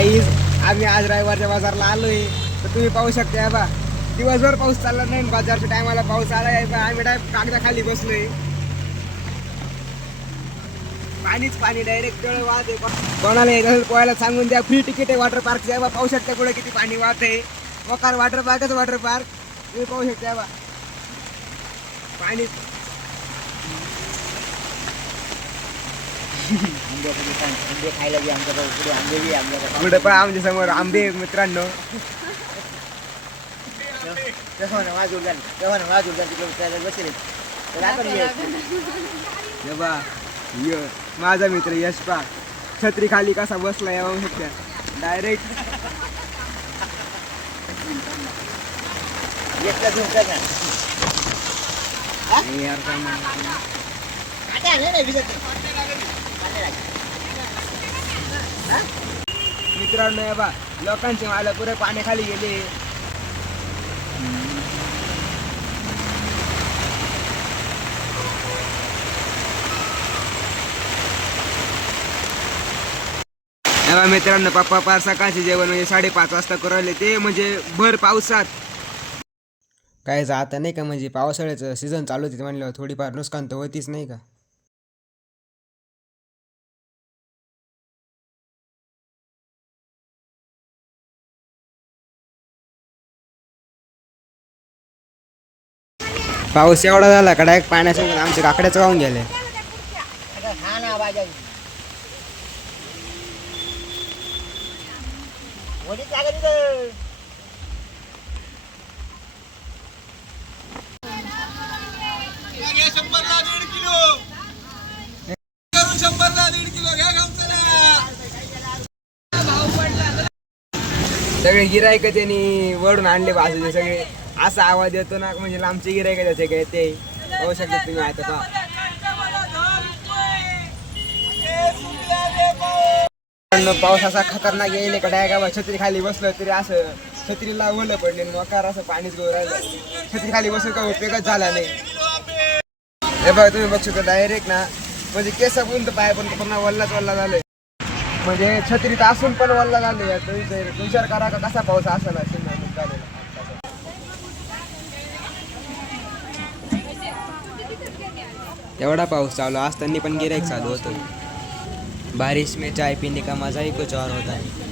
eyes आम्ही आज रविवारच्या बाजारला आलोय तर तुम्ही पाहू शकता बा दिवसभर पाऊस चालला नाही बाजारच्या टायमाला पाऊस आला आहे आम्ही डायरेक्ट कागदाखाली बसलोय पाणीच पाणी डायरेक्ट तळ वाहत आहे कोणाला येत पोहायला सांगून द्या फ्री तिकीट आहे वॉटर पार्कचे बा पाहू शकता पुढे किती पाणी वाहत आहे वकार वॉटर पार्कच वॉटर पार्क तुम्ही पाहू शकता बा पाणी आंबे खायला बी आमच्याकडे पुढे आंबे बी आमच्याकडे पुढे पण आमच्या समोर आंबे मित्रांनो तेव्हा ना वाजून तिकडे उतरायला बसेल तर आपण बा माझा मित्र यशपा छत्री खाली कसा बसला या शकता डायरेक्ट एकला घेऊन कर ना मित्रांनो या बा लोकांचे मला पुरे पाण्याखाली गेले मित्रांनो पप्पा पार सकाळचे जेवण म्हणजे 5:30 वाजता करवले ते म्हणजे भर पावसात काय आता नाही का म्हणजे पावसाळ्याचं सीझन चालू होते म्हणल्यावर थोडीफार नुकसान तर होतीच नाही का पाऊस एवढा झाला का डायरेक्ट पाण्यासोबत आमच्या काकड्याचं वाहून गेले सगळे गिरायक त्यांनी वडून आणले बाजूचे सगळे असा आवाज येतो ना म्हणजे लांबचे गिरायक त्याचे काय ते होऊ शकतात तुम्ही आता का पाऊस असा खतरनाक येईल का डायगा छत्री खाली बसलं तरी असं छत्रीला ओलं पडले मकार असं पाणीच गो राहिलं छत्री खाली बसून का उपयोगच झाला नाही हे बघा तुम्ही बघ शकता डायरेक्ट ना म्हणजे केस गुंत पाय पण पूर्ण वल्लाच वल्ला झालंय म्हणजे छत्रीत असून पण वल्ला झाले विचार करा का कसा पाऊस असा झालेला एवढा पाऊस चालू असताना पण गिराईक चालू होतं बारिश में चाय पीने का मजा ही कुछ और होता है